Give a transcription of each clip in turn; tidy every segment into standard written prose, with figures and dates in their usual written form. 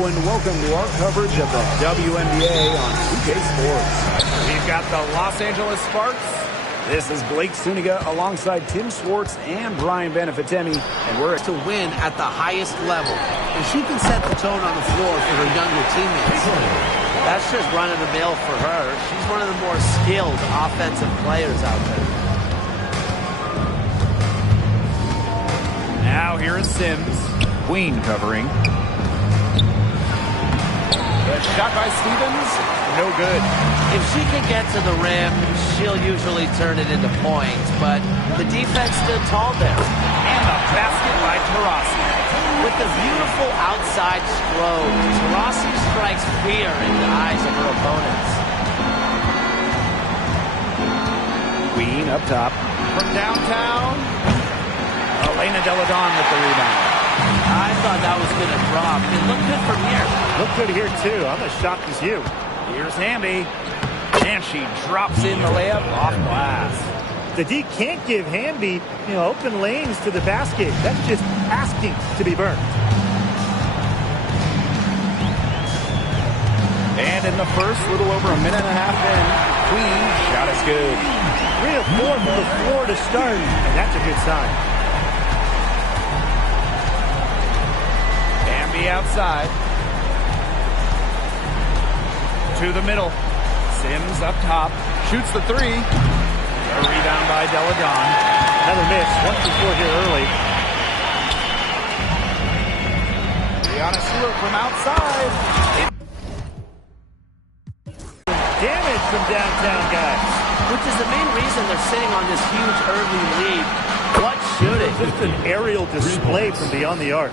And welcome to our coverage of the WNBA on 2K Sports. We've got the Los Angeles Sparks. This is Blake Suniga alongside Tim Swartz and Brian Benefitemi, and we're to win at the highest level. And she can set the tone on the floor for her younger teammates. That's just run-of-the-mill for her. She's one of the more skilled offensive players out there. Now here is Sims. Queen covering. The shot by Stevens, no good. If she can get to the rim, she'll usually turn it into points, but the defense stood tall there. And the basket by Taurasi. With the beautiful outside stroke, Taurasi strikes fear in the eyes of her opponents. Queen up top. From downtown, Elena Deladon with the rebound. I thought that was going to drop. It looked good from here. Looked good here, too. I'm as shocked as you. Here's Hamby. And she drops in the layup off glass. The D can't give Hamby, open lanes to the basket. That's just asking to be burnt. And in the first, little over a minute and a half in, Queen shot is good. 3 of 4 from the floor to start, and that's a good sign. Outside to the middle. Sims up top shoots the three. A rebound by Deladon. Another miss. 1-4 here early. Brianna Stewart from outside. Damage from downtown, guys. Which is the main reason they're sitting on this huge early lead. What shooting? Just an aerial display from beyond the arc.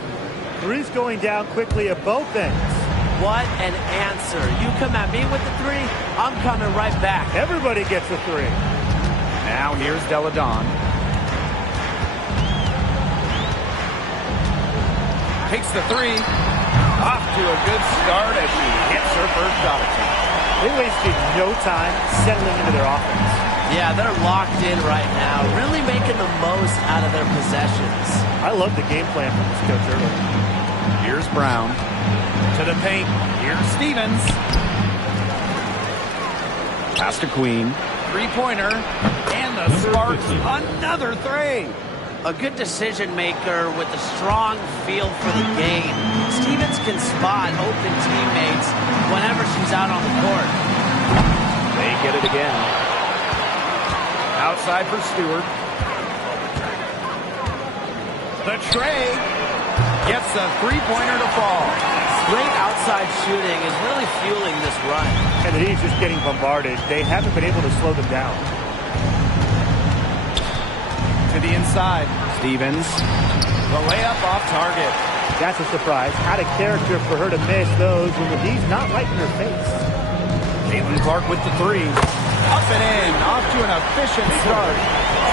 Three's going down quickly at both ends. What an answer. You come at me with the three, I'm coming right back. Everybody gets a three. Now here's Deladon. Takes the three. Off to a good start as she hits her first shot attempt. They wasted no time settling into their offense. Yeah, they're locked in right now, really making the most out of their possessions. I love the game plan from this coach early. Here's Brown. To the paint. Here's Stevens. Pass to Queen. Three-pointer. And the Sparks, another three. A good decision maker with a strong feel for the game. Stevens can spot open teammates whenever she's out on the court. They get it again. Outside for Stewart. The tray gets a three-pointer to fall. Great outside shooting is really fueling this run. And the Heat's just getting bombarded. They haven't been able to slow them down. To the inside. Stevens. The layup off target. That's a surprise. Out of character for her to miss those when the He's not right in her face. Caitlin Clark with the three. Up and in. Off to an efficient start.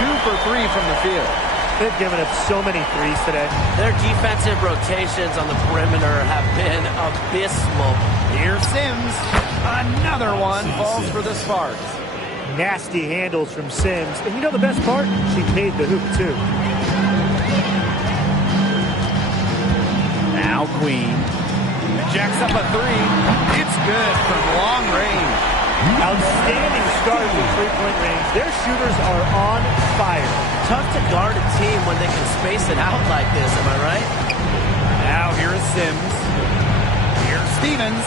2 for 3 from the field. They've given up so many threes today. Their defensive rotations on the perimeter have been abysmal. Here's Sims. Another one falls for the Sparks. Nasty handles from Sims. And the best part? She paid the hoop, too. Now Queen. Jacks up a three. It's good from long range. Outstanding start from three-point range. Their shooters are on fire. Tough to guard a team when they can space it out like this, am I right? Now here is Sims. Here's Stevens.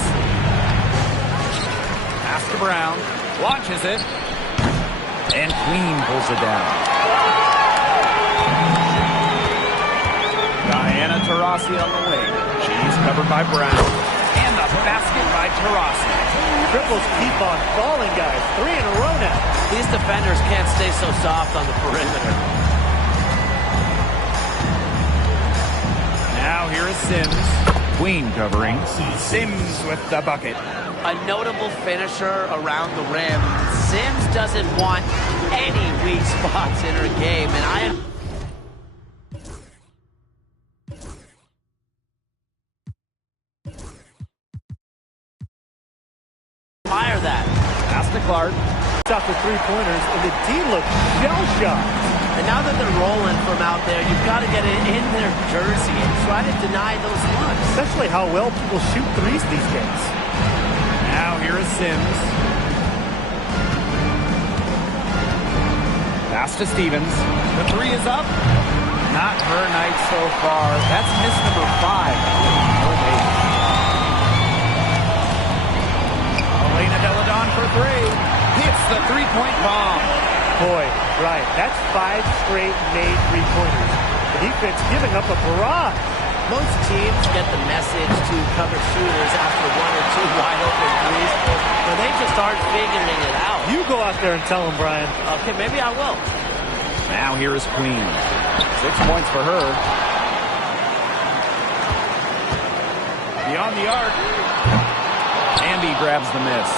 Pass to Brown. Launches it. And Queen pulls it down. Diana Taurasi on the wing. She's covered by Brown. And the basket by Taurasi. Triples keep on falling, guys. 3 in a row now. These defenders can't stay so soft on the perimeter. Now here is Sims. Queen covering. Sims with the bucket. A notable finisher around the rim. Sims doesn't want any weak spots in her game, and I admire that. Pass to Clark. Off the three-pointers, and the D looks shell-shocked. And now that they're rolling from out there, you've got to get it in their jersey and try to deny those looks. Especially how well people shoot threes these days. Now here is Sims. Pass to Stevens. The three is up. Not her night so far. That's miss number 5. Elena Deladon for three. Hits the three-point bomb. Boy, Brian, that's 5 straight made three-pointers. The defense giving up a barrage. Most teams get the message to cover shooters after 1 or 2 wide open threes, but they just aren't figuring it out. You go out there and tell them, Brian. Okay, maybe I will. Now here is Queen. 6 points for her. Beyond the arc. Ambi grabs the miss.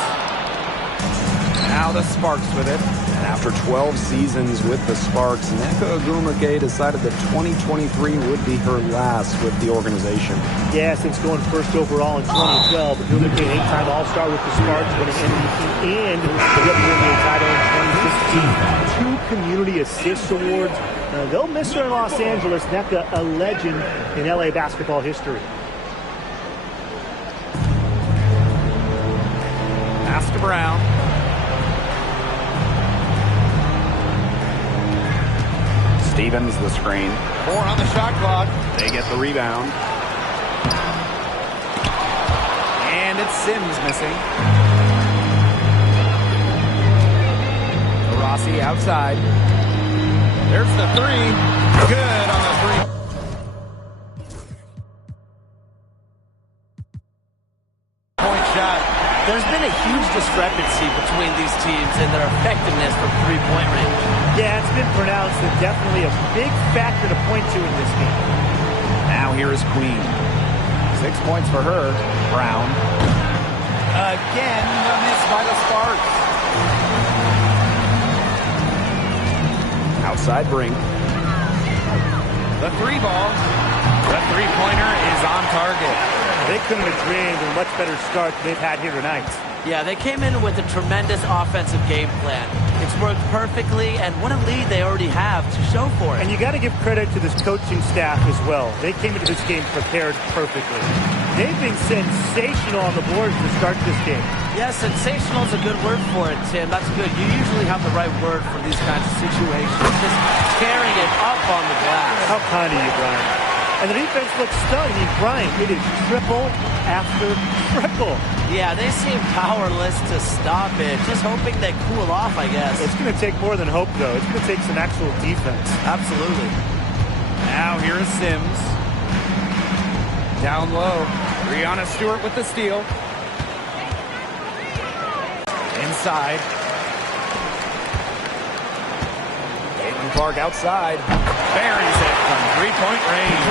Now the Sparks with it. And after 12 seasons with the Sparks, Nneka Ogwumike decided that 2023 would be her last with the organization. Yeah, since going first overall in 2012, Ogwumike, an 8-time All-Star with the Sparks, winning MVP and the WNBA title in 2016. 2 community assist awards. They'll miss her in Los Angeles. Nneka, a legend in LA basketball history. Pass to Brown. Stevens the screen. 4 on the shot clock. They get the rebound. And it's Sims missing. Rossi outside. There's the three. Good on the three. Point shot. There's been a huge discrepancy between these teams in their effectiveness from three-point range. Yeah, it's been pronounced and definitely a big factor to point to in this game. Now here is Queen. 6 points for her. Brown. Again, the miss by the Sparks. Outside Brink. The three ball. The three-pointer is on target. They couldn't have dreamed of a much better start they've had here tonight. Yeah, they came in with a tremendous offensive game plan. It's worked perfectly, and what a lead they already have to show for it. And you got to give credit to this coaching staff as well. They came into this game prepared perfectly. They've been sensational on the boards to start this game. Yeah, sensational is a good word for it, Tim. That's good. You usually have the right word for these kinds of situations. Just tearing it up on the glass. How kind of you, Brian. And the defense looks stunning. I mean, Brian, it is triple after triple. Yeah, they seem powerless to stop it. Just hoping they cool off, I guess. It's going to take more than hope, though. It's going to take some actual defense. Absolutely. Now here is Sims. Down low. Breanna Stewart with the steal. Inside. Caitlin Clark outside. Buries it from three-point range.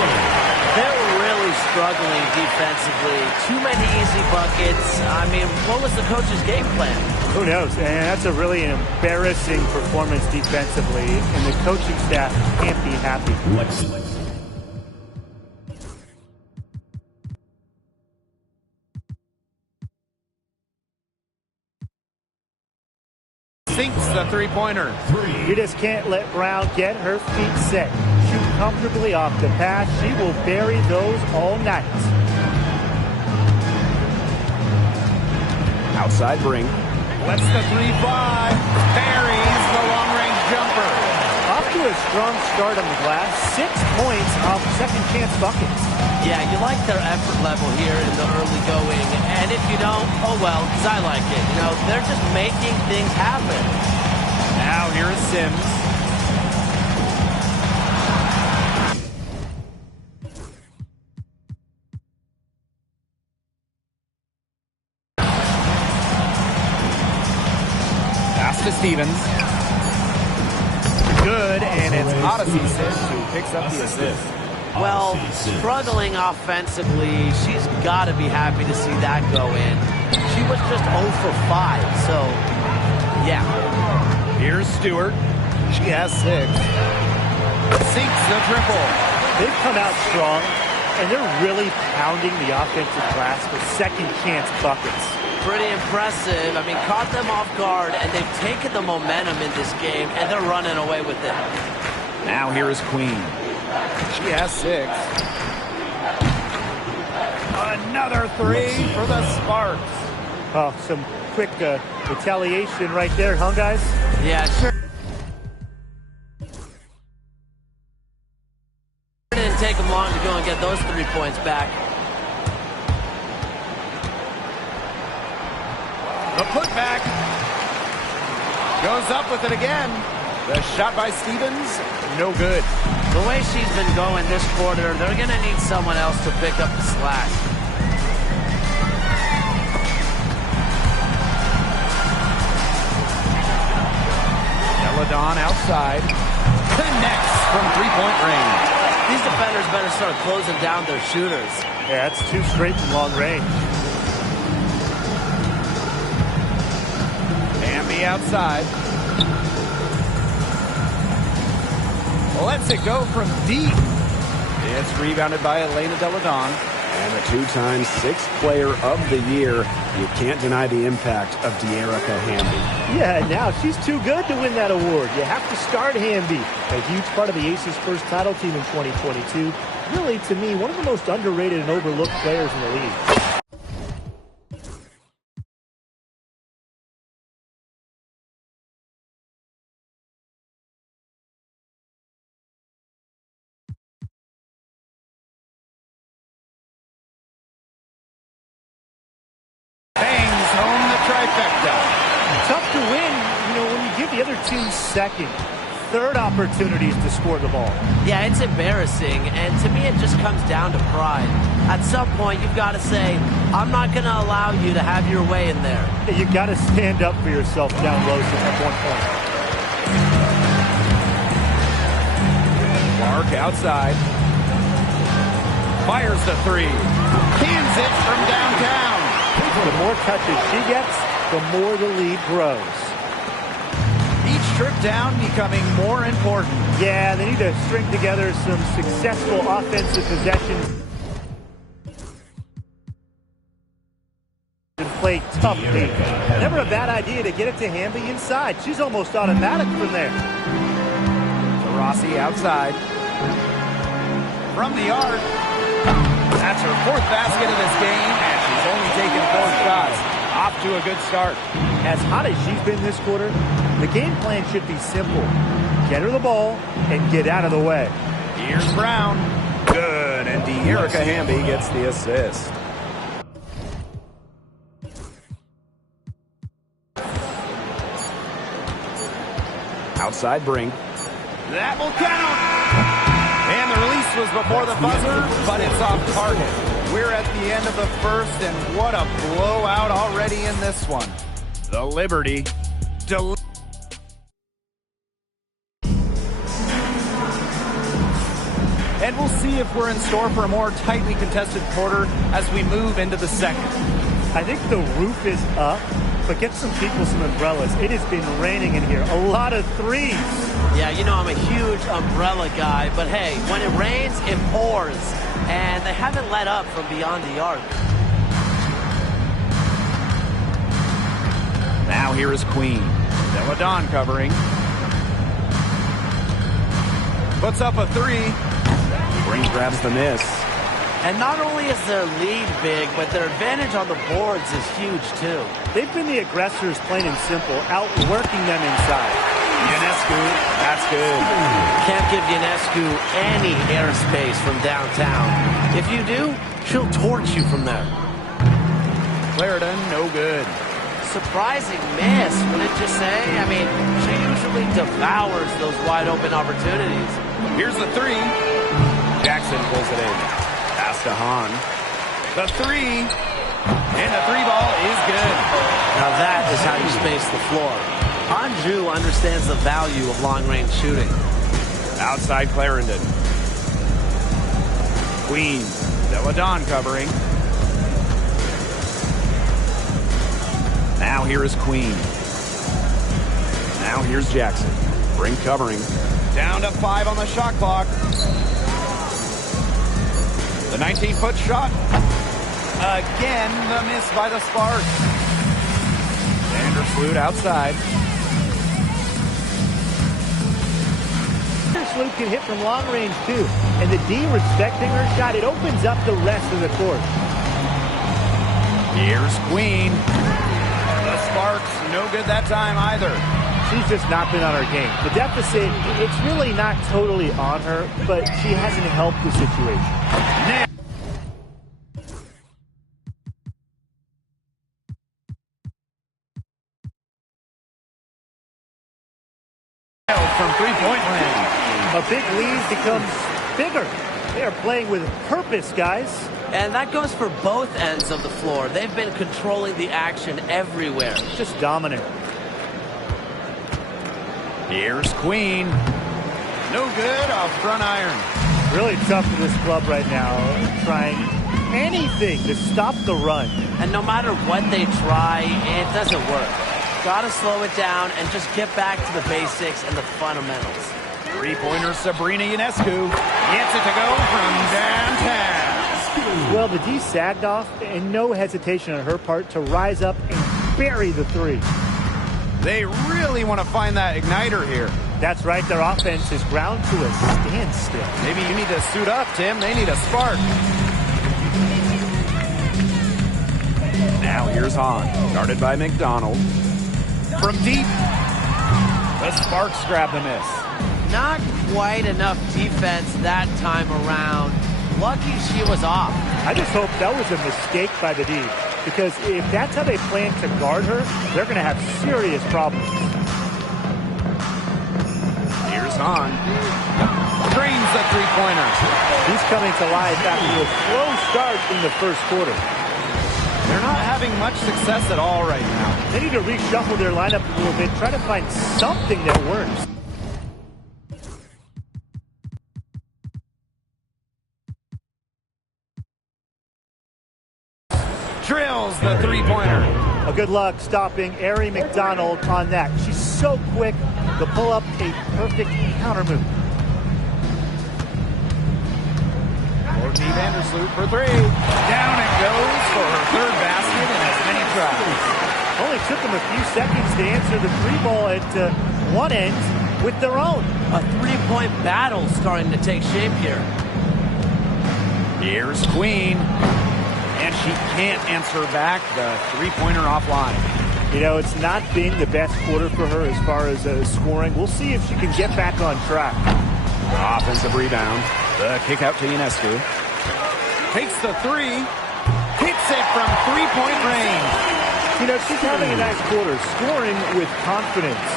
They're really struggling defensively. Too many easy buckets. I mean, what was the coach's game plan? Who knows? And that's a really embarrassing performance defensively, and the coaching staff can't be happy. Sinks the three-pointer. You just can't let Brown get her feet set. Shoot comfortably off the pass. She will bury those all night. Outside Brink. Lets the three fly. Buries the long-range jumper. Off to a strong start on the glass. 6 points off second chance buckets. Yeah, you like their effort level here in the early going. And if you don't, oh well, because I like it. You know, they're just making things happen. Now here is Sims. Pass to Stevens. Good, and it's Odyssey Sims who picks up the assist. Well, struggling offensively, she's got to be happy to see that go in. She was just 0 for 5, so, yeah. Here's Stewart. She has 6. Sinks the triple. They've come out strong, and they're really pounding the offensive glass with second chance buckets. Pretty impressive. I mean, caught them off guard, and they've taken the momentum in this game, and they're running away with it. Now here is Queen. She has 6. Another 3 for the Sparks. Oh, some quick retaliation right there, huh, guys? Yeah, sure. It didn't take them long to go and get those 3 points back. The putback goes up with it again. The shot by Stevens, no good. The way she's been going this quarter, they're going to need someone else to pick up the slack. Deladon outside. Connects from three-point range. These defenders better start closing down their shooters. Yeah, that's 2 straight from long range. Hamby outside. Lets it go from deep. It's rebounded by Elena Deladon. And the 2-time 6th player of the year. You can't deny the impact of De'Erica Hamby. Yeah, now she's too good to win that award. You have to start Hamby. A huge part of the Aces' first title team in 2022. Really, to me, one of the most underrated and overlooked players in the league. Bangs home the trifecta. Tough to win, when you give the other team second, third opportunities to score the ball. Yeah, it's embarrassing, and to me it just comes down to pride. At some point, you've got to say, I'm not going to allow you to have your way in there. You got to stand up for yourself down low at one point. Clark outside. Fires the 3. Cans it from downtown. The more touches she gets, the more the lead grows. Each trip down becoming more important. Yeah, they need to string together some successful offensive possessions and play tough deep. Never a bad idea to get it to Hamby inside. She's almost automatic from there. Rossi outside. From the arc. That's her 4th basket of this game, and she's only taken 4 shots. Off to a good start. As hot as she's been this quarter, the game plan should be simple. Get her the ball and get out of the way. Here's Brown. Good, and De'Erica Hamby gets the assist. Outside Brink. That will count. And the release was before the buzzer, but it's off target. We're at the end of the first, and what a blowout already in this one. The Liberty. And we'll see if we're in store for a more tightly contested quarter as we move into the second. I think the roof is up, but get some people some umbrellas. It has been raining in here. A lot of threes. Yeah, I'm a huge umbrella guy, but hey, when it rains, it pours. And they haven't let up from beyond the arc. Now here is Queen. Deladon covering. Puts up a 3. Brink grabs the miss. And not only is their lead big, but their advantage on the boards is huge, too. They've been the aggressors, plain and simple, outworking them inside. Ionescu, that's good. Can't give Ionescu any airspace from downtown. If you do, she'll torch you from there. Clarendon, no good. Surprising miss, wouldn't you say? I mean, she usually devours those wide open opportunities. Here's the 3. Jackson pulls it in. Pass to Hahn. The 3. And the 3 ball is good. Now that is how you space the floor. Anju understands the value of long-range shooting. Outside Clarendon. Queen. Deladon covering. Now here is Queen. Now here's Jackson. Brink covering. Down to 5 on the shot clock. The 19-foot shot. Again, the miss by the Sparks. Vandersloot outside. Sloop can hit from long range, too. And the D respecting her shot, it opens up the rest of the court. Here's Queen. The Sparks, no good that time either. She's just not been on her game. The deficit, it's really not totally on her, but she hasn't helped the situation. From three-point land. A big lead becomes bigger. They are playing with purpose, guys. And that goes for both ends of the floor. They've been controlling the action everywhere. Just dominant. Here's Queen. No good off front iron. Really tough for this club right now. Trying anything to stop the run. And no matter what they try, it doesn't work. Gotta slow it down and just get back to the basics and the fundamentals. Three-pointer Sabrina Ionescu gets it to go from downtown. Well, the D sagged off, and no hesitation on her part to rise up and bury the three. They really want to find that igniter here. That's right, their offense is ground to a standstill. Maybe you need to suit up, Tim. They need a spark. Now here's Hahn, guarded by McDonald. From deep, the Sparks grab the miss. Not quite enough defense that time around. Lucky she was off. I just hope that was a mistake by the D, because if that's how they plan to guard her, they're going to have serious problems. Here's Hahn. Drains the three-pointer. He's coming to life after a slow start in the first quarter. They're not having much success at all right now. They need to reshuffle their lineup a little bit, try to find something that works. Drills the three-pointer. A good luck stopping Ari McDonald on that. She's so quick to pull up a perfect counter move. Courtney Vandersloot for three. Down it goes for her third basket in as many tries. Only took them a few seconds to answer the three ball at one end with their own. A three-point battle starting to take shape here. Here's Queen. And she can't answer back the three-pointer offline. You know, it's not been the best quarter for her as far as scoring. We'll see if she can get back on track. Offensive rebound. The kick out to Ionescu. Takes the three. Hits it from three-point range. You know, she's having a nice quarter, scoring with confidence.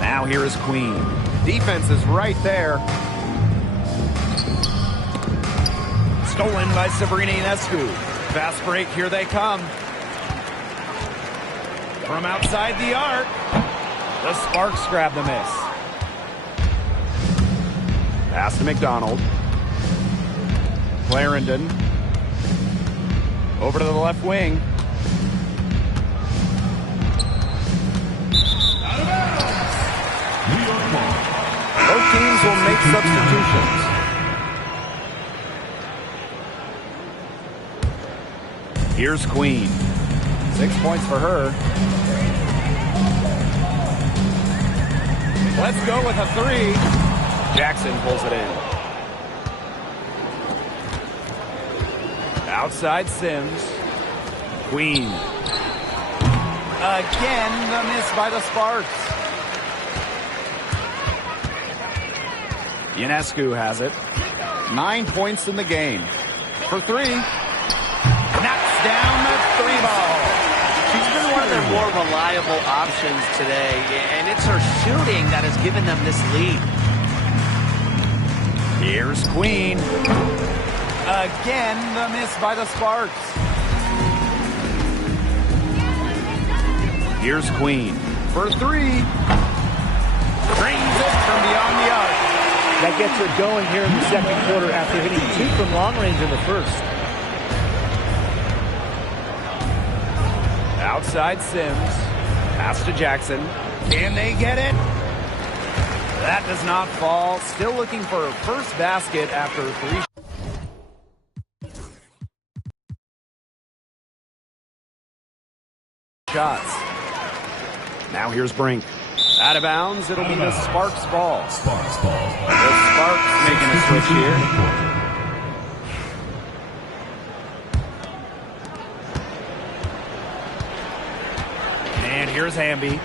Now here is Queen. Defense is right there. Stolen by Sabrina Ionescu. Fast break, here they come. From outside the arc, the Sparks grab the miss. Pass to McDonald. Clarendon. Over to the left wing. Both teams will make substitutions. Here's Queen. 6 points for her. Let's go with a three. Jackson pulls it in. Outside Sims. Queen. Again, the miss by the Sparks. Ionescu has it. 9 points in the game. For three. Knocks down the three ball. She's been one of their more reliable options today, and it's her shooting that has given them this lead. Here's Queen. Again, the miss by the Sparks. Here's Queen for three. Drains it from beyond the arc. That gets her going here in the second quarter after hitting two from long range in the first. Outside Sims. Pass to Jackson. Can they get it? That does not fall. Still looking for her first basket after three shots. Now here's Brink. Out of bounds, it'll be the Sparks ball. The Sparks making a switch here. And here's Hamby.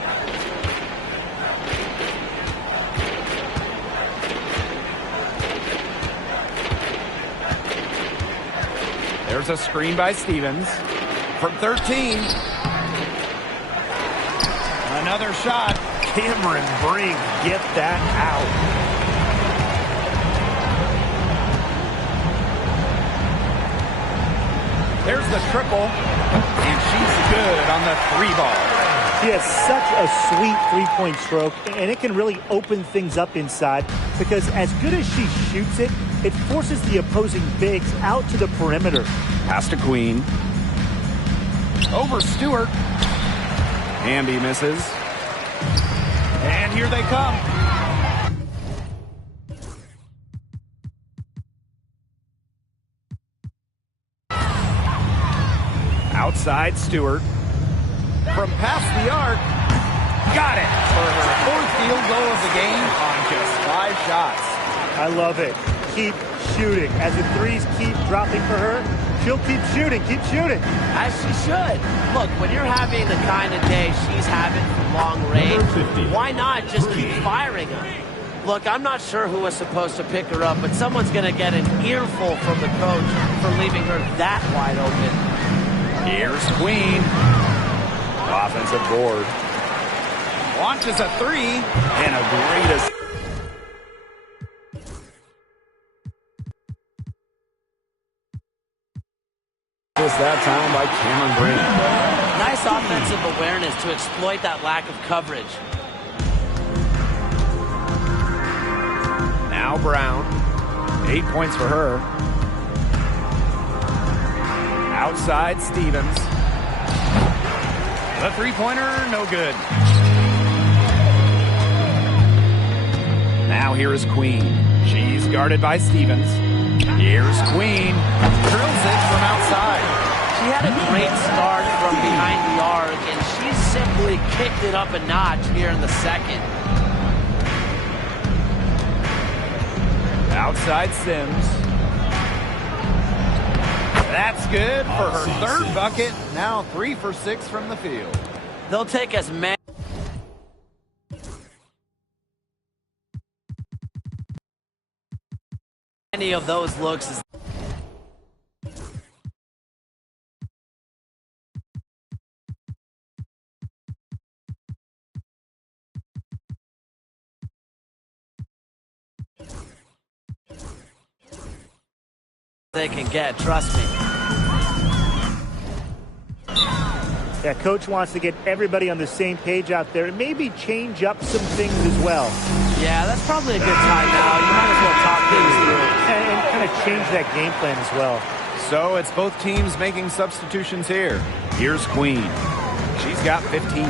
There's a screen by Stevens. From 13. Another shot. Cameron Brink, get that out. There's the triple, and she's good on the 3-ball. She has such a sweet three-point stroke, and it can really open things up inside because as good as she shoots it, it forces the opposing bigs out to the perimeter. Pass to Queen. Over Stewart. Hamby misses. And here they come. Outside Stewart. From past the arc. Got it for her 4th field goal of the game on just 5 shots. I love it. Keep shooting. As the threes keep dropping for her, she'll keep shooting, As she should. Look, when you're having the kind of day she's having from long range, why not just keep firing her? Look, I'm not sure who was supposed to pick her up, but someone's going to get an earful from the coach for leaving her that wide open. Here's Queen. Offensive board. Launches a 3 and a great assist. That time by Cameron Brink. Nice offensive awareness to exploit that lack of coverage. Now Brown. 8 points for her. Outside Stevens. The 3-pointer, no good. Now here is Queen. She's guarded by Stevens. Here's Queen. Drills it from outside. She had a great start from behind the arc, and she simply kicked it up a notch here in the second. Outside Sims. That's good for her 3rd bucket. Now 3 for 6 from the field. They'll take as many of those looks as they can get, trust me. Yeah, coach wants to get everybody on the same page out there and maybe change up some things as well. Yeah, that's probably a good time now. You might as well talk things through. And kind of change that game plan as well. So it's both teams making substitutions here. Here's Queen. She's got 15.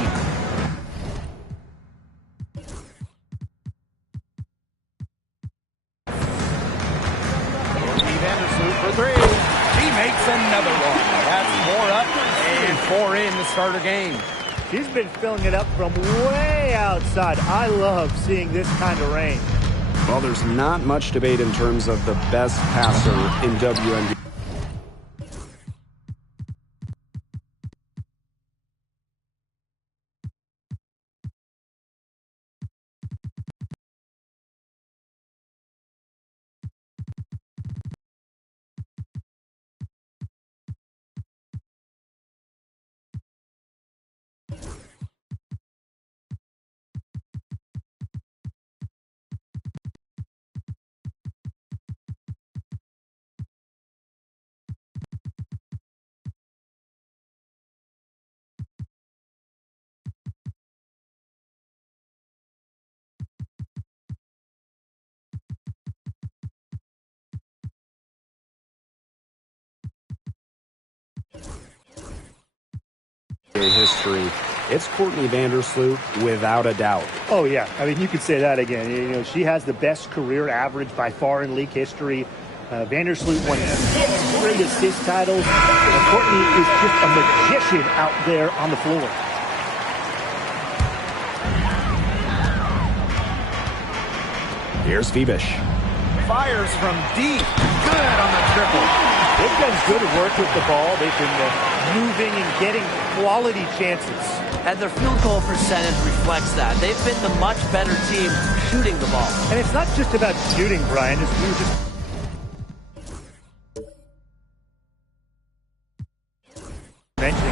For 3. She makes another one. That's 4 up and 4 in to start her game. She's been filling it up from way outside. I love seeing this kind of rain. Well, there's not much debate in terms of the best passer in WNBA. History. It's Courtney Vandersloot without a doubt. Oh, yeah. I mean, you could say that again. You know, she has the best career average by far in league history. Vandersloot won 6 straight assist titles. And Courtney is just a magician out there on the floor. Here's Phoebish. Fires from deep. Good on the triple. They've done good work with the ball. They've been moving and getting quality chances. And their field goal percentage reflects that. They've been the much better team shooting the ball. And it's not just about shooting, Brian.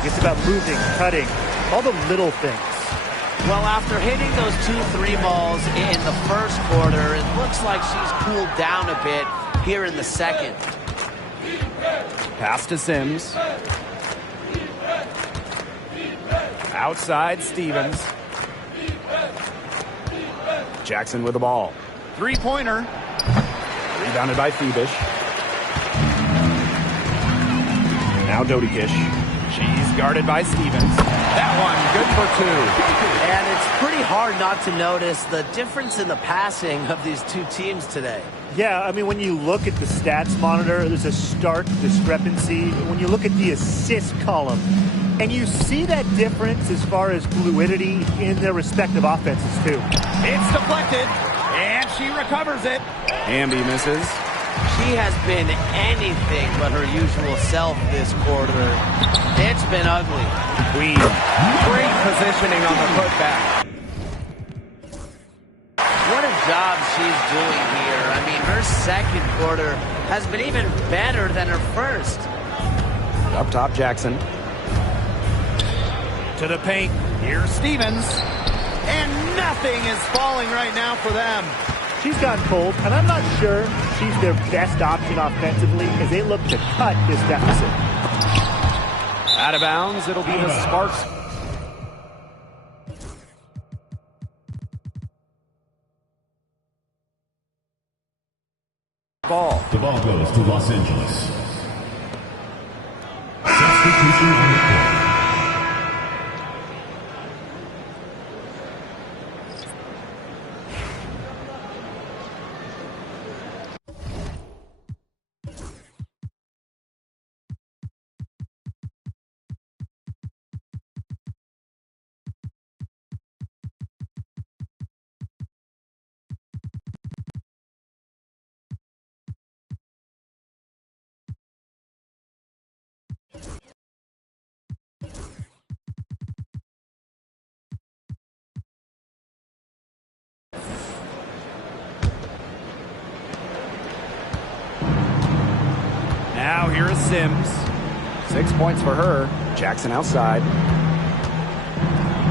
It's about moving, cutting, all the little things. Well, after hitting those 2 3 balls in the first quarter, it looks like she's cooled down a bit here in the second. Pass to Sims. Outside Stevens. Jackson with the ball. Three-pointer. Rebounded by Phoebish. Now Dodikish. She's guarded by Stevens. That one, good for 2. And it's pretty hard not to notice the difference in the passing of these two teams today. Yeah, I mean, when you look at the stats monitor, there's a stark discrepancy. When you look at the assist column, and you see that difference as far as fluidity in their respective offenses, too. It's deflected, and she recovers it. Hamby misses. She has been anything but her usual self this quarter. It's been ugly. Queen, great positioning on the putback. What a job she's doing here. I mean, her second quarter has been even better than her first. Up top, Jackson. To the paint. Here's Stevens. And nothing is falling right now for them. She's gotten cold, and I'm not sure she's their best option offensively as they look to cut this deficit. Out of bounds, it'll be the Sparks. Ball. The ball goes to Los Angeles. Substitution on the court. Now here is Sims. 6 points for her. Jackson outside.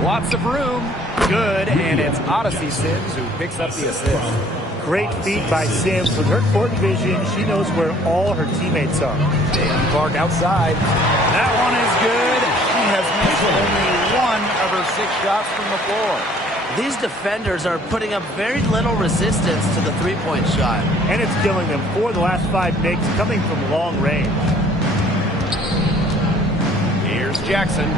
Lots of room. Good, and it's Odyssey Sims who picks up the assist. Great feed by Sims. With her court vision, she knows where all her teammates are. Dan Clark outside. That one is good. She has missed only 1 of her 6 shots from the floor. These defenders are putting up very little resistance to the three-point shot. And it's killing them. 4 of the last 5 makes coming from long range. Here's Jackson.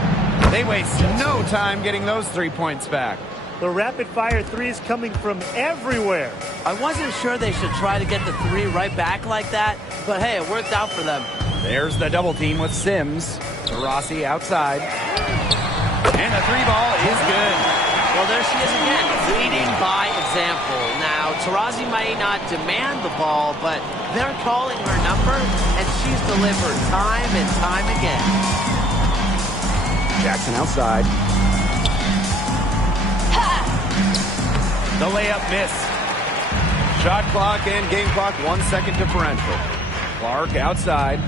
They waste no time getting those 3 points back. The rapid-fire 3 is coming from everywhere. I wasn't sure they should try to get the 3 right back like that, but hey, it worked out for them. There's the double team with Sims. Rossi outside. And the 3 ball is good. Well, there she is again, leading by example. Now, Taurasi may not demand the ball, but they're calling her number, and she's delivered time and time again. Jackson outside. The layup missed. Shot clock and game clock 1 second differential. Clark outside.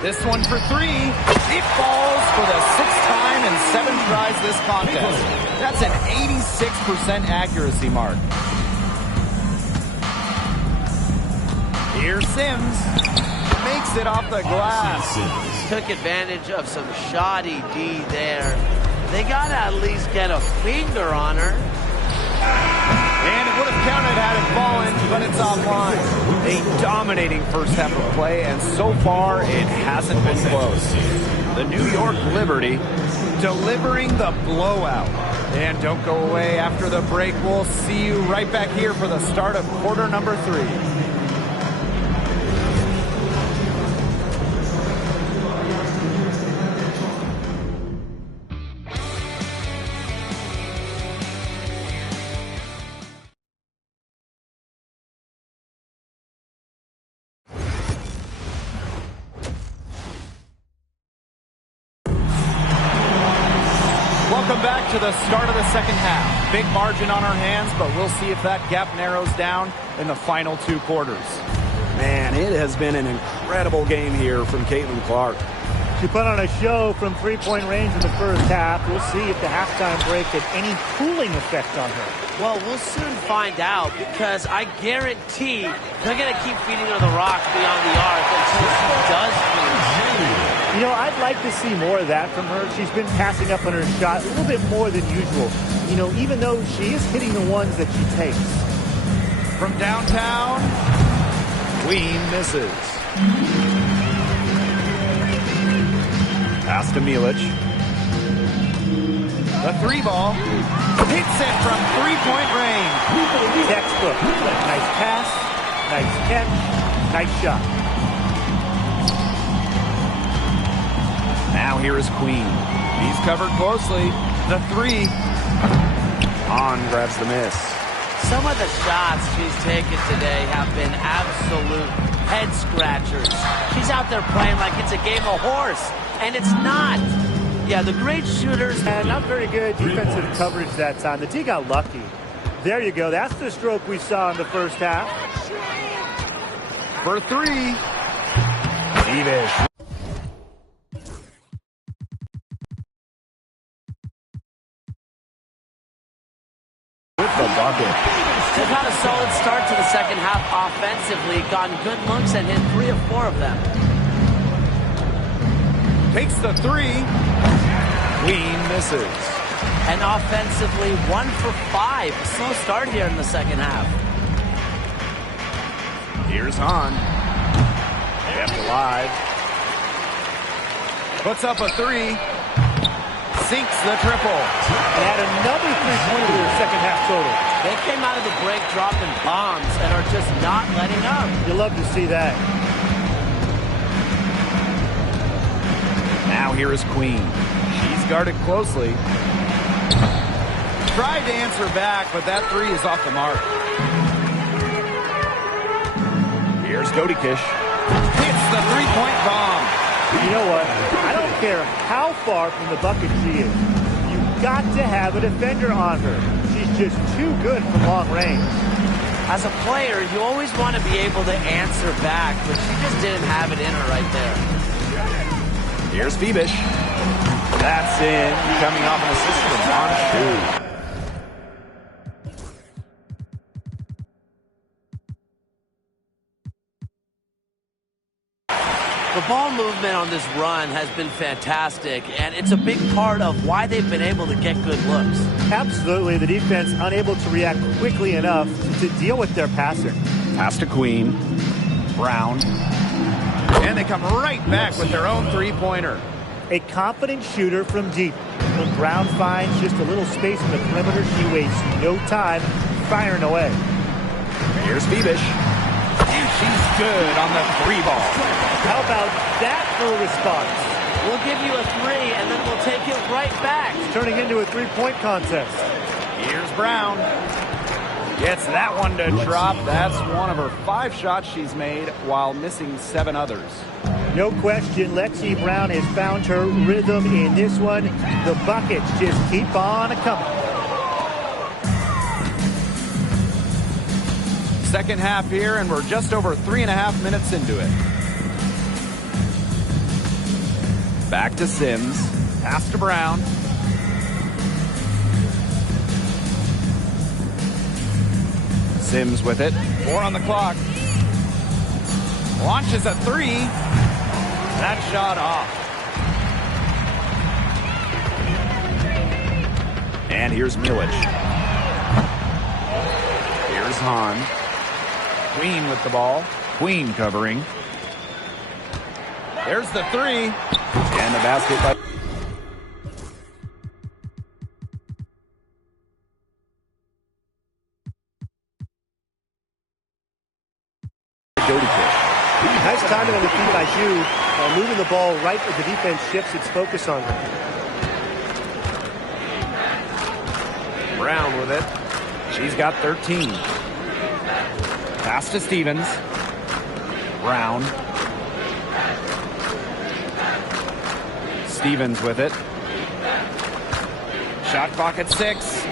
This one for 3. It falls for the 6th time in 7 tries this contest. That's an 86% accuracy mark. Here's Sims. Makes it off the glass. Took advantage of some shoddy D there. They got to at least get a finger on her. And it would have counted had it fallen, but it's offline. A dominating first half of play, and so far it hasn't been close. The New York Liberty delivering the blowout. And don't go away after the break. We'll see you right back here for the start of quarter number 3. Welcome back to the start of the second half. Big margin on our hands, but we'll see if that gap narrows down in the final 2 quarters. Man, it has been an incredible game here from Caitlin Clark. She put on a show from three-point range in the first half. We'll see if the halftime break had any cooling effect on her. Well, we'll soon find out, because I guarantee they're going to keep feeding her the rock beyond the arc until she does finish. You know, I'd like to see more of that from her. She's been passing up on her shot a little bit more than usual. You know, even though she is hitting the ones that she takes. From downtown, Queen misses. Pass to Milic. the 3 ball. Hits it from 3-point range. Textbook. Nice pass, nice catch, nice shot. Now here is Queen. He's covered closely. The 3. Hahn grabs the miss. Some of the shots she's taken today have been absolute head scratchers. She's out there playing like it's a game of horse, and it's not. Yeah, the great shooters. And not very good defensive coverage that time. The D got lucky. There you go. That's the stroke we saw in the first half. For 3. Steve-ish. With the bucket. They've had a solid start to the second half offensively, gotten good looks and hit 3 of 4 of them. Takes the 3. Queen misses. And offensively, 1 for 5. A slow start here in the second half. Here's Hahn. Kept alive. Puts up a 3. Sinks the triple. And had another three-pointer in the second half total. They came out of the break dropping bombs and are just not letting up. You love to see that. Now here is Queen. She's guarded closely. Tried to answer back, but that 3 is off the mark. Here's Godikish. Hits the 3-point bomb. You know what? I don't care how far from the bucket she is. You've got to have a defender on her. She's just too good from long range. As a player, you always want to be able to answer back, but she just didn't have it in her right there. Here's Phoebish. That's in. Coming off an assist from Hahn. The ball movement on this run has been fantastic, and it's a big part of why they've been able to get good looks. Absolutely. The defense unable to react quickly enough to deal with their passing. Pass to Queen. Brown. And they come right back with their own 3-pointer. A confident shooter from deep. When Brown finds just a little space in the perimeter, she wastes no time firing away. Here's Phoebish. And she's good on the 3 ball. How about that for a response? We'll give you a 3, and then we'll take it right back. It's turning into a three-point contest. Here's Brown. Gets that one to drop. That's one of her 5 shots she's made while missing 7 others. No question, Lexi Brown has found her rhythm in this one. The buckets just keep on coming. Second half here, and we're just over 3.5 minutes into it. Back to Sims. Pass to Brown. Sims with it. 4 on the clock. Launches a 3. That shot off. And here's Milic. Here's Hahn. Queen with the ball. Queen covering. There's the 3. And the basket by Godikish. Nice timing on the feed by Hugh. Moving the ball right as the defense shifts its focus on her. Brown with it. She's got 13. Pass to Stevens. Brown. Stevens with it. Shot clock at 6.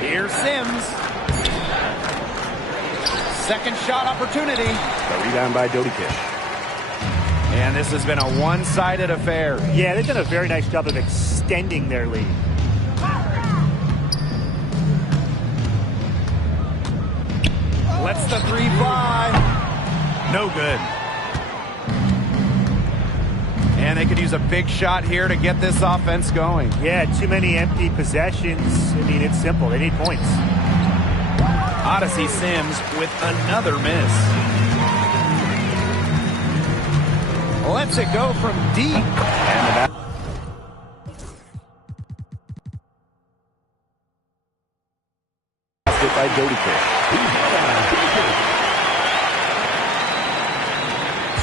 Here's Sims. Second shot opportunity. The rebound by Dodikish. And this has been a one-sided affair. Yeah, they've done a very nice job of extending their lead. Lets the 3 fly. No good. And they could use a big shot here to get this offense going. Yeah, too many empty possessions. I mean, it's simple. They need points. Odyssey Sims with another miss. Lets it go from deep. And the Basket by Dodikish.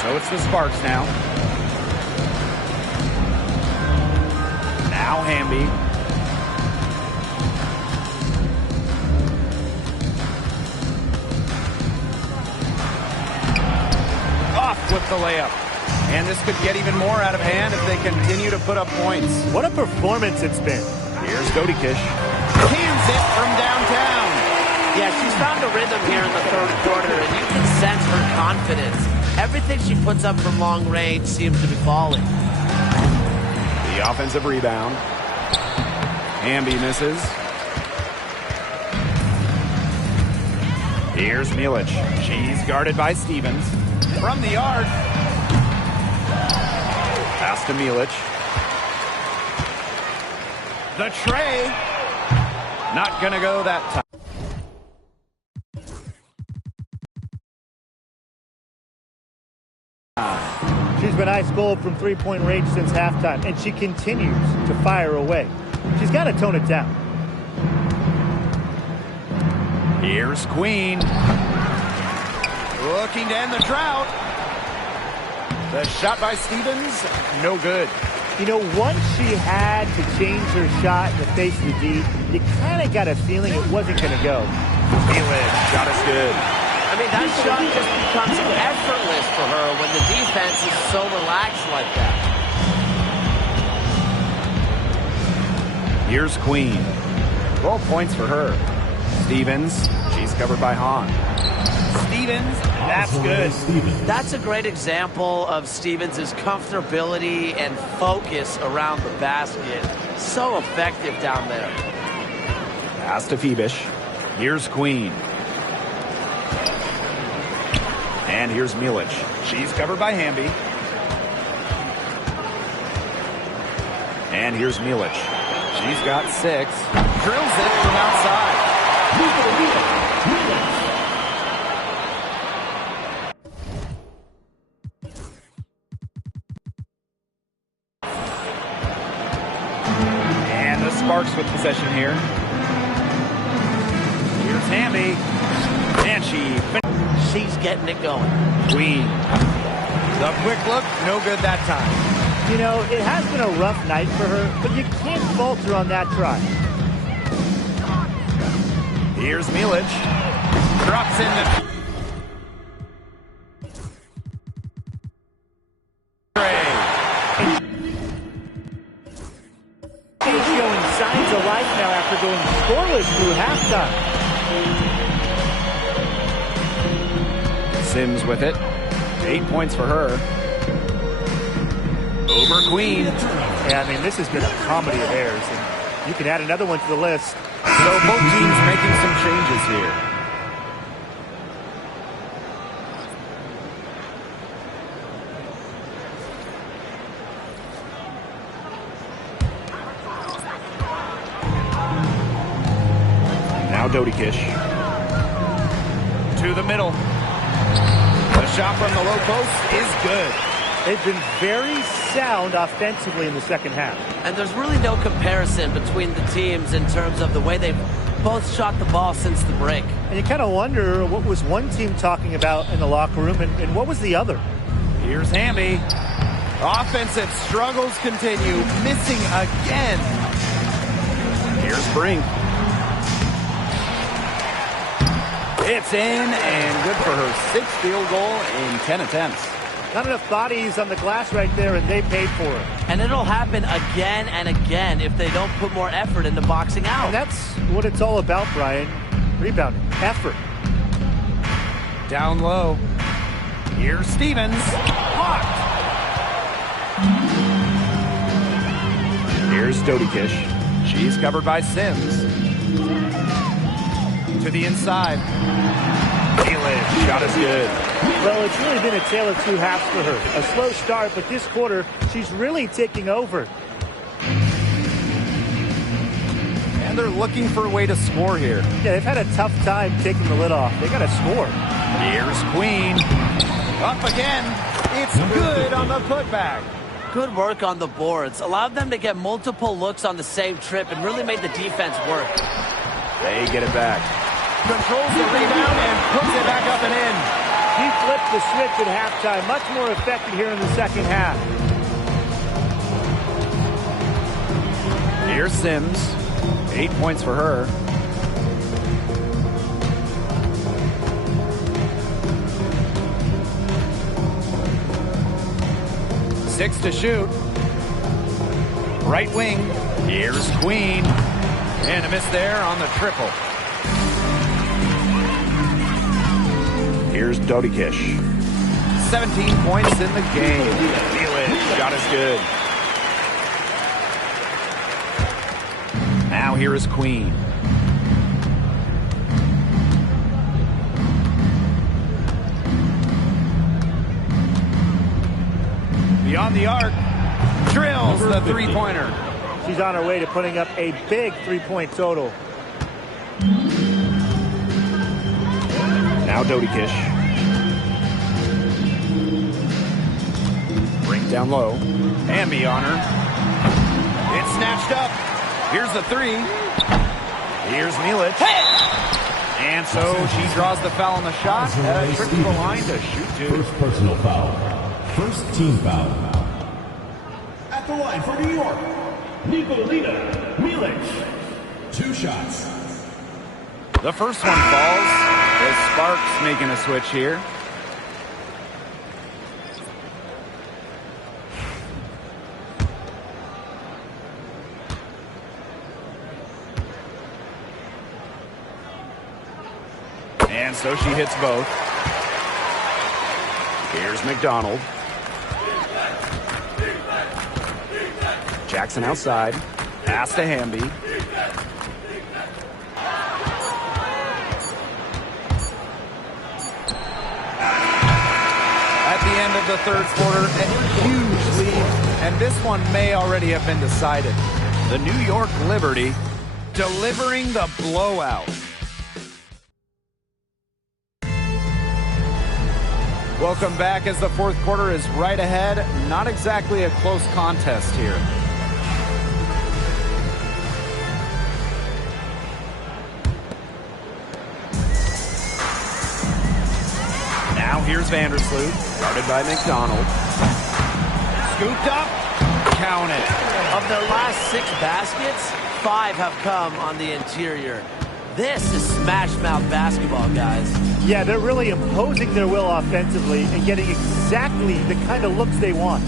So it's the Sparks now. Now Hamby. Off with the layup. And this could get even more out of hand if they continue to put up points. What a performance it's been. Here's Dodikish. Cans it from downtown. Yeah, she's found a rhythm here in the third quarter, and you can sense her confidence. Everything she puts up from long range seems to be falling. The offensive rebound. Hamby misses. Here's Milic. She's guarded by Stevens. From the arc. Pass to Milic. The tray. Not going to go that time. She's been ice cold from three-point range since halftime, and she continues to fire away. She's got to tone it down. Here's Queen. Looking to end the drought. The shot by Stevens, no good. You know, once she had to change her shot in the face of the D, you kind of got a feeling it wasn't going to go. Milic, shot is good. I mean, that shot just becomes effortless for her when the defense is so relaxed like that. Here's Queen. 12 points for her. Stevens, she's covered by Hahn. Stevens, that's good. That's a great example of Stevens' comfortability and focus around the basket. So effective down there. Pass to Phoebish. Here's Queen. And here's Milic. She's covered by Hamby. And here's Milic. She's got 6. Drills it from outside. And the Sparks with possession here. Here's Hamby. And She's getting it going. Queen. The quick look, no good that time. You know, it has been a rough night for her, but you can't falter on that try. Here's Milic. Drops in the tray. She's showing signs of life now after going scoreless through halftime. Sims with it. 8 points for her. Over Queen. Yeah, I mean, this has been a comedy of errors, and you can add another one to the list. So both teams making some changes here. Now Dodikish. To the middle. The shot from the low post is good. They've been very sound offensively in the second half. And there's really no comparison between the teams in terms of the way they've both shot the ball since the break. And you kind of wonder what was one team talking about in the locker room and what was the other. Here's Hamby. Offensive struggles continue. Missing again. Here's Brink. It's in and good for her 6th field goal in 10 attempts. Not enough bodies on the glass right there, and they paid for it. And it'll happen again and again if they don't put more effort into boxing out. And that's what it's all about, Brian. Rebounding, effort. Down low. Here's Stevens. Blocked. Here's Dodikish. She's covered by Sims. To the inside. Bailey, shot is good. Well, it's really been a tale of two halves for her. A slow start, but this quarter, she's really taking over. And they're looking for a way to score here. Yeah, they've had a tough time taking the lid off. They got to score. Here's Queen. Up again. It's good on the putback. Good work on the boards. Allowed them to get multiple looks on the same trip and really made the defense work. They get it back. Controls the rebound and puts it back up and in. He flipped the switch at halftime. Much more effective here in the second half. Here's Sims. 8 points for her. Six to shoot. Right wing. Here's Queen. And a miss there on the triple. Here's Dodikish. 17 points in the game. Feel it. Shot is good. Now here is Queen. Beyond the arc. Drills the three-pointer. She's on her way to putting up a big three-point total. Now Dodikish. Bring down low. Hamby on her. It's snatched up. Here's the three. Here's Milic. And so she draws the foul on the shot. Trip to the line to shoot two. First personal foul. First team foul. At the line for New York, Nicolina Milic. 2 shots. The first one falls. The Sparks making a switch here. And so she hits both. Here's McDonald. Jackson outside. Pass to Hamby. At the end of the third quarter, a huge lead, and this one may already have been decided. The New York Liberty delivering the blowout. Welcome back as the fourth quarter is right ahead. Not exactly a close contest here. Now here's Vandersloot, guarded by McDonald. Scooped up, count it. Of their last 6 baskets, 5 have come on the interior. This is smash mouth basketball, guys. Yeah, they're really imposing their will offensively and getting exactly the kind of looks they want.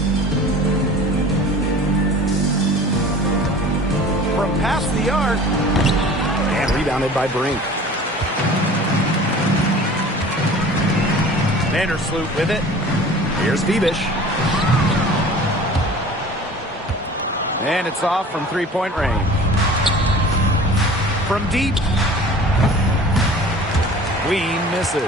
From past the arc. And rebounded by Brink. Vandersloot with it. Here's Bebish. And it's off from three-point range. From deep. Queen misses.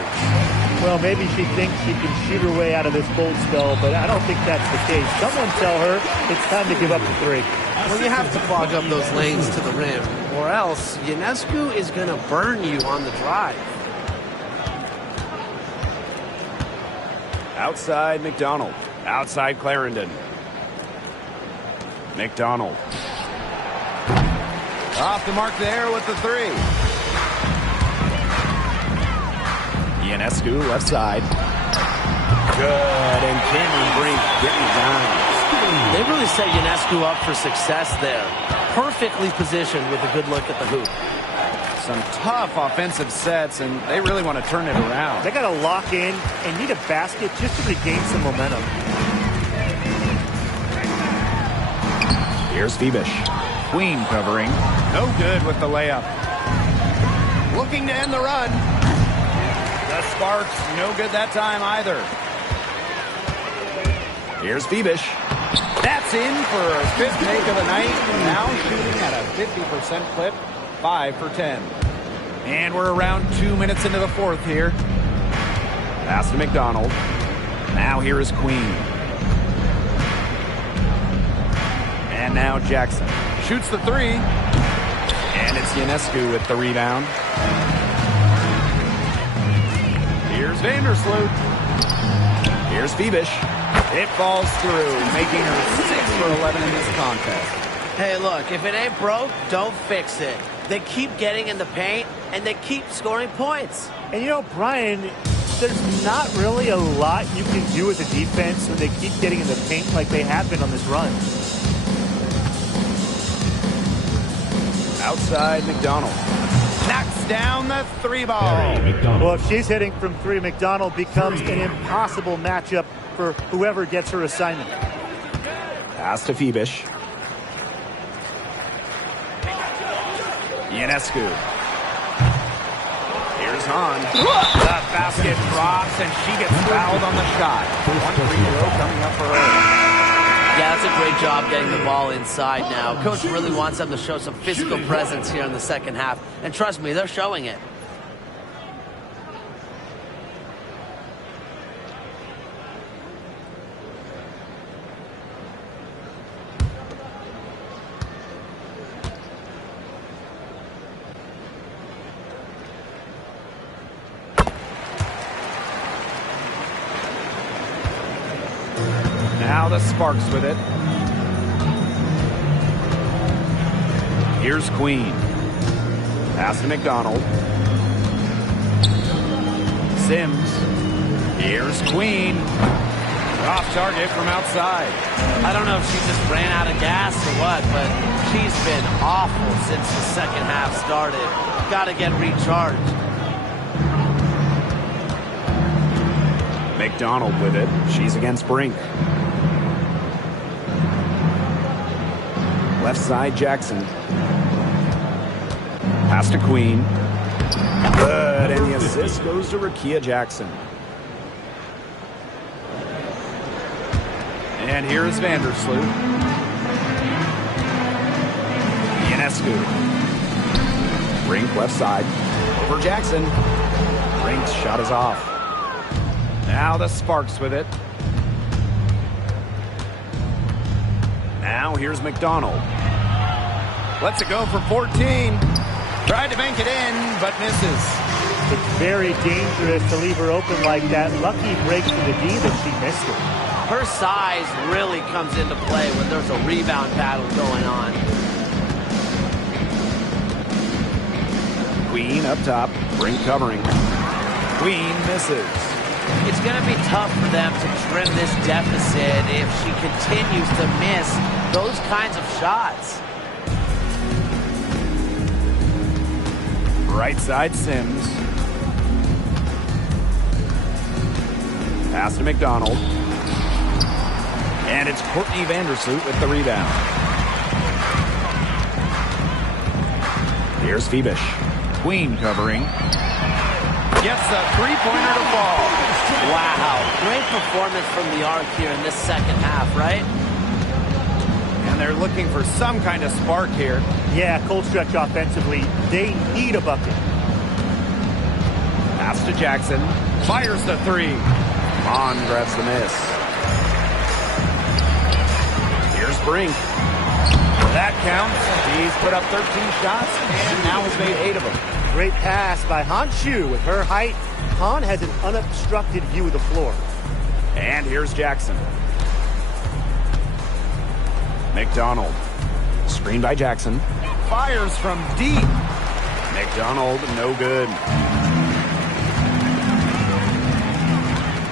Well, maybe she thinks she can shoot her way out of this cold spell, but I don't think that's the case. Someone tell her it's time to give up the three. Well, you have to clog up those lanes to the rim, or else Ionescu is going to burn you on the drive. Outside McDonald. Outside Clarendon. McDonald. Off the mark there with the three. Ionescu left side. Good, and Cameron Brink getting it down. They really set Ionescu up for success there. Perfectly positioned with a good look at the hoop. some tough offensive sets, and they really want to turn it around. They got to lock in and need a basket just to regain some momentum. Here's Phoebish. Queen covering. No good with the layup. Looking to end the run. The Sparks, no good that time either. Here's Phoebish. That's in for her fifth make of the night. Now shooting at a 50% clip. 5 for 10. And we're around 2 minutes into the fourth here. Pass to McDonald. Now here is Queen. And now Jackson. Shoots the three. And it's Ionescu with the rebound. Here's Vandersloot. Here's Phoebish. It falls through, making her 6 for 11 in this contest. Hey, look, if it ain't broke, don't fix it. They keep getting in the paint, and they keep scoring points. And you know, Brian, there's not really a lot you can do as a defense when they keep getting in the paint like they have been on this run. Outside McDonald. Knocks down the three ball. Well, if she's hitting from three, McDonald becomes an impossible matchup for whoever gets her assignment. Pass to Phoebish. Ionescu. Here's Hahn. The basket drops, and she gets fouled on the shot. 1 free throw coming up for her. Yeah, that's a great job getting the ball inside now. Coach really wants them to show some physical presence here in the second half. And trust me, they're showing it. Now the Sparks with it. Here's Queen. Pass to McDonald. Sims. Here's Queen. Off target from outside. I don't know if she just ran out of gas or what, but she's been awful since the second half started. Got to get recharged. McDonald with it. She's against Brink. Left side, Jackson. Pass to Queen. Good, and the assist goes to Rakia Jackson. And here is Vandersloot. Ionescu. Brink left side. Over Jackson. Brink's shot is off. Now the Sparks with it. Now here's McDonald. Lets it go for 14. Tried to bank it in, but misses. It's very dangerous to leave her open like that. Lucky breaks to the D that she missed it. Her size really comes into play when there's a rebound battle going on. Queen up top. Brink covering. Queen misses. It's going to be tough for them to trim this deficit if she continues to miss those kinds of shots. Right side, Sims. Pass to McDonald. And it's Courtney Vandersloot with the rebound. Here's Phoebish. Queen covering. Gets a three-pointer to fall. Wow, great performance from the arc here in this second half, right? And they're looking for some kind of spark here. Yeah, cold stretch offensively. They need a bucket. Pass to Jackson. Fires the three. Vaughn grabs the miss. Here's Brink. That counts. He's put up 13 shots and now has made 8 of them. Great pass by Han Shu. With her height, Han has an unobstructed view of the floor. And here's Jackson. McDonald. Screen by Jackson. Fires from deep. McDonald, no good.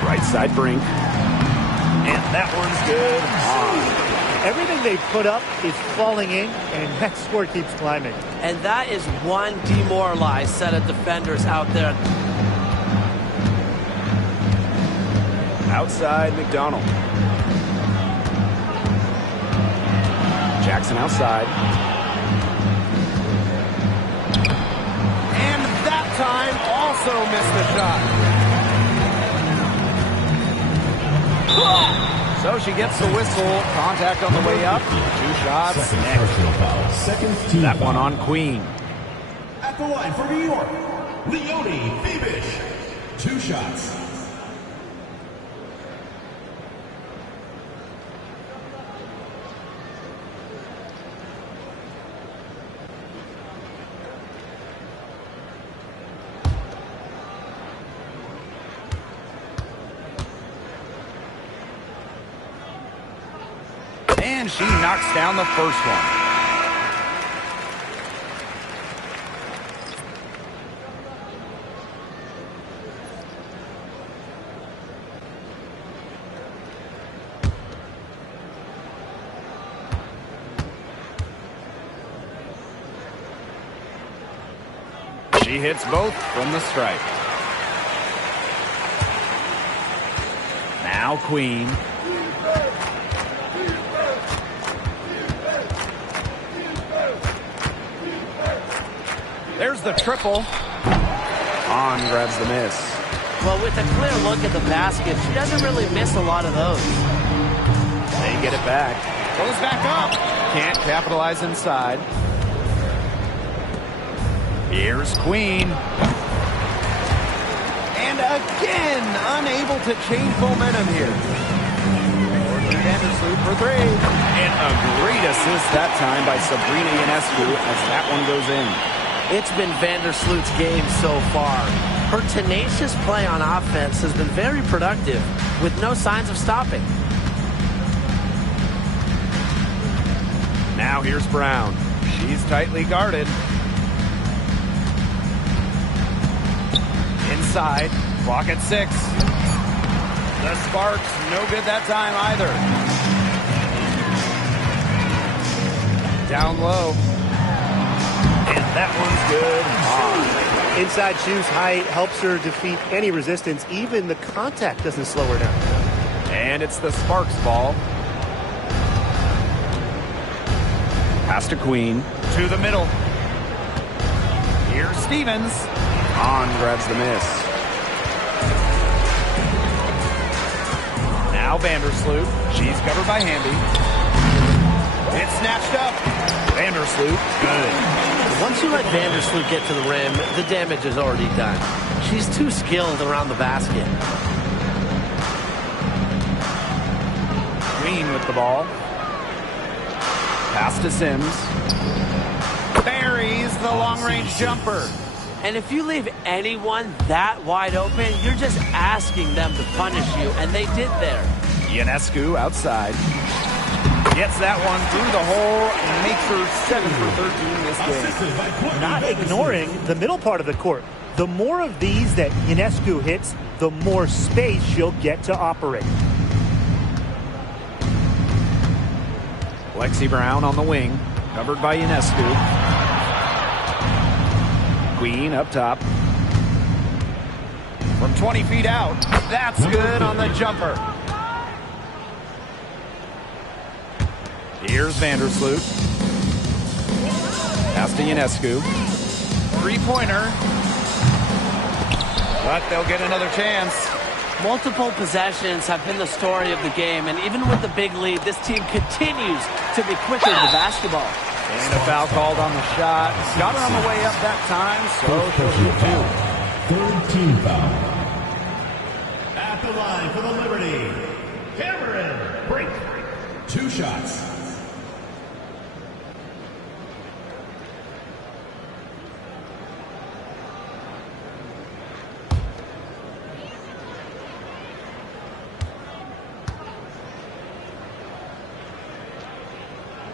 Right side Brink. And that one's good. Everything they put up is falling in, and that score keeps climbing. And that is one demoralized set of defenders out there. Outside McDonald. Jackson outside. And that time also missed the shot. So she gets the whistle. Contact on the way up. 2 shots. Second personal foul. Second team That foul. one on Queen. At the line for New York, Leonie Bebish. 2 shots. And she knocks down the first one. She hits both from the stripe. Now Queen. There's the triple. On grabs the miss. Well, with a clear look at the basket, she doesn't really miss a lot of those. They get it back. Goes back up. Can't capitalize inside. Here's Queen. And again, unable to change momentum here. Vandersloot for 3. And a great assist that time by Sabrina Ionescu as that one goes in. It's been Vandersloot's game so far. Her tenacious play on offense has been very productive, with no signs of stopping. Now here's Brown. She's tightly guarded. Inside, clock at 6. The Sparks, no good that time either. Down low. And that one's good. Inside shoes height helps her defeat any resistance. Even the contact doesn't slow her down. And it's the Sparks ball. Pass to Queen. To the middle. Here's Stevens. On grabs the miss. Now Vandersloot. She's covered by Hamby. It's snatched up. Vandersloot, good. Once you let Vandersloot get to the rim, the damage is already done. She's too skilled around the basket. Queen with the ball. Pass to Sims. Buries the long-range jumper. And if you leave anyone that wide open, you're just asking them to punish you, and they did there. Ionescu outside. Gets that one through the hole and makes her 7 for 13 this game. Not ignoring the middle part of the court. The more of these that Ionescu hits, the more space she'll get to operate. Lexi Brown on the wing, covered by Ionescu. Queen up top. From 20 feet out. That's good on the jumper. Here's Vandersloot. Pass to Ionescu. Three-pointer. But they'll get another chance. Multiple possessions have been the story of the game, and even with the big lead, this team continues to be quicker to the basketball. And a foul called on the shot. Got her on the way up that time, so she'll shoot 2. Third team foul. At the line for the Liberty, Cameron Brink. 2 shots.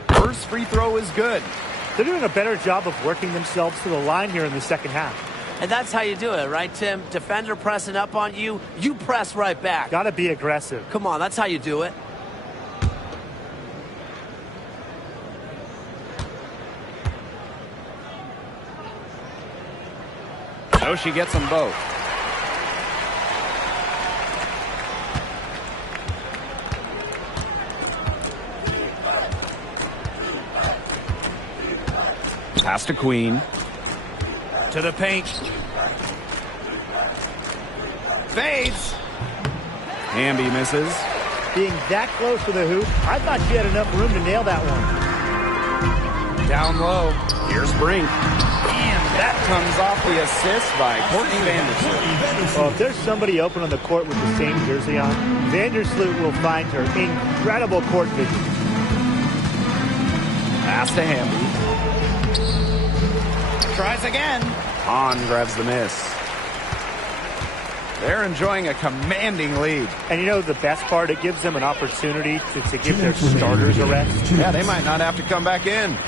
First free throw is good. They're doing a better job of working themselves to the line here in the second half. And that's how you do it, right, Tim? Defender pressing up on you, you press right back. Got to be aggressive. Come on, that's how you do it. So she gets them both. Pass to Queen. To the paint. Fades. Hamby misses. Being that close to the hoop, I thought she had enough room to nail that one. Down low. Here's Brink. And that comes off the assist by Courtney Vandersloot. Well, if there's somebody open on the court with the same jersey on, Vandersloot will find her. Incredible court vision. Pass to Hamby. Tries again. Hahn grabs the miss. They're enjoying a commanding lead. And you know the best part? It gives them an opportunity to give their starters a rest. Yeah, they might not have to come back in.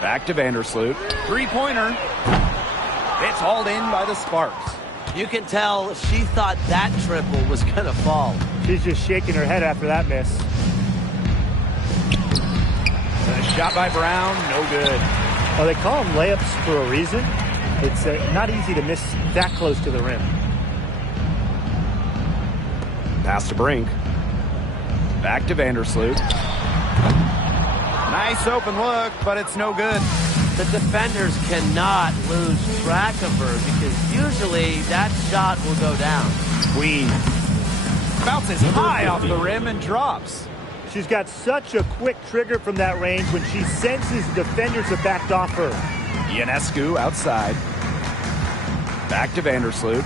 Back to Vandersloot. Three-pointer. It's hauled in by the Sparks. You can tell she thought that triple was going to fall. She's just shaking her head after that miss. And a shot by Brown, no good. Well, they call them layups for a reason. It's not easy to miss that close to the rim. Pass to Brink. Back to Vandersloot. Nice open look, but it's no good. The defenders cannot lose track of her because usually that shot will go down. Queen bounces high off the rim and drops. She's got such a quick trigger from that range when she senses the defenders have backed off her. Ionescu outside. Back to Vandersloot.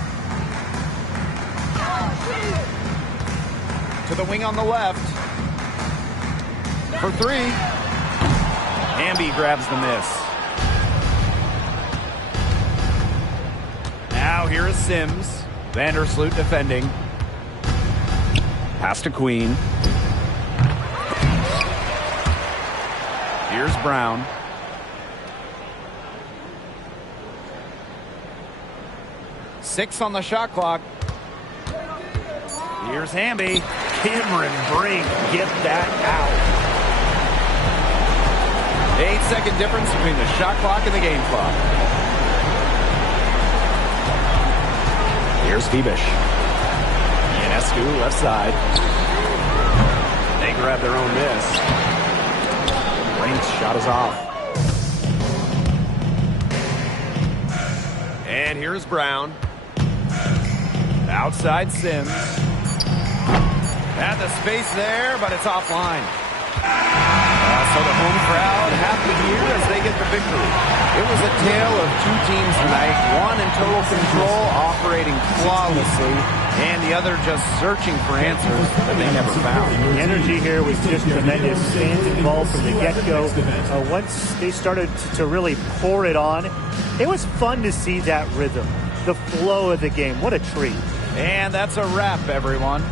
To the wing on the left. For three. Hamby grabs the miss. Now here is Sims. Vandersloot defending. Pass to Queen. Here's Brown. Six on the shot clock. Here's Hamby. Cameron Brink, get that out. 8-second difference between the shot clock and the game clock. Here's Febish. Ionescu left side. They grab their own miss. Brink's shot is off. And here's Brown. Outside Sims. Had the space there, but it's offline. So the home crowd happy here as they get the victory. It was a tale of two teams tonight, one in total control, operating flawlessly, and the other just searching for answers that they never found. The energy here was just tremendous. Fans involved from the get-go. Once they started to really pour it on, it was fun to see that rhythm, the flow of the game. What a treat. And that's a wrap, everyone.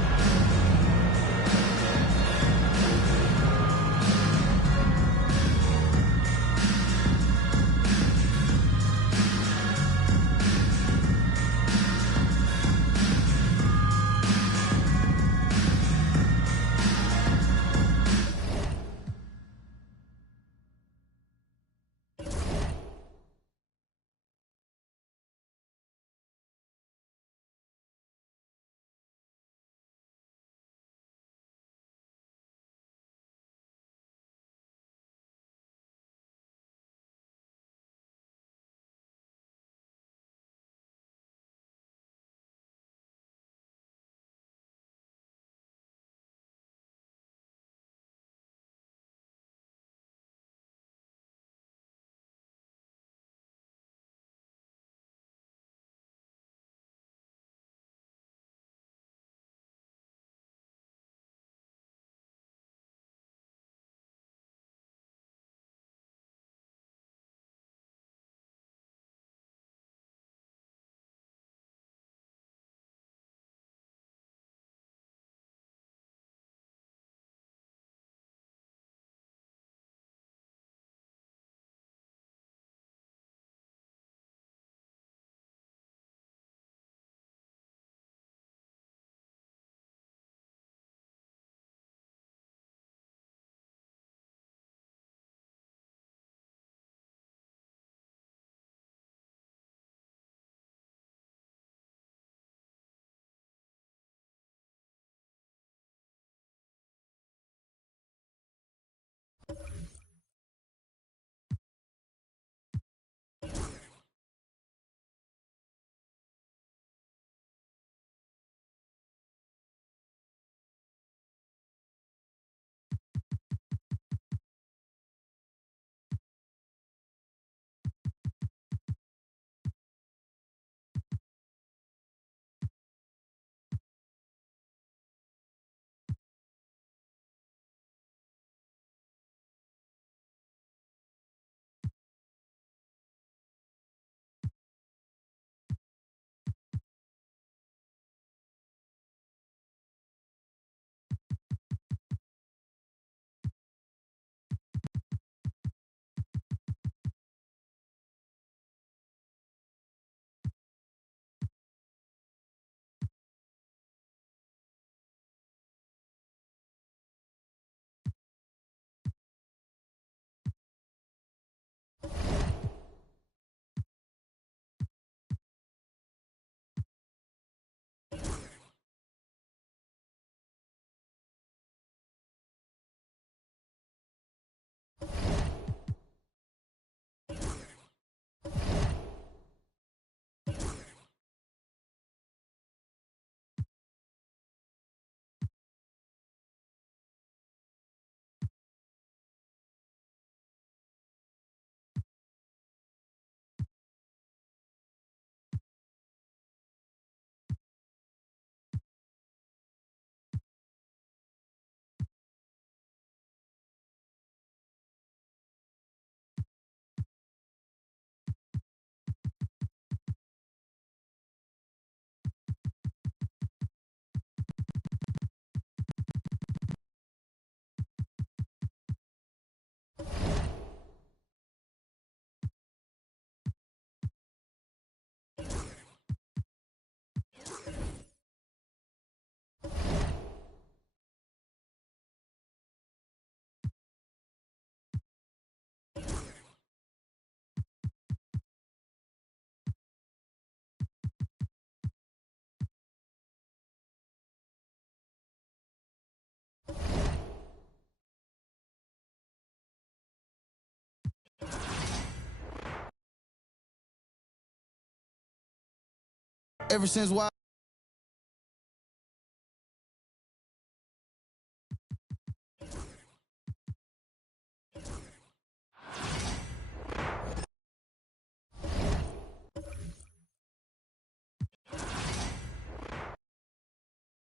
Ever since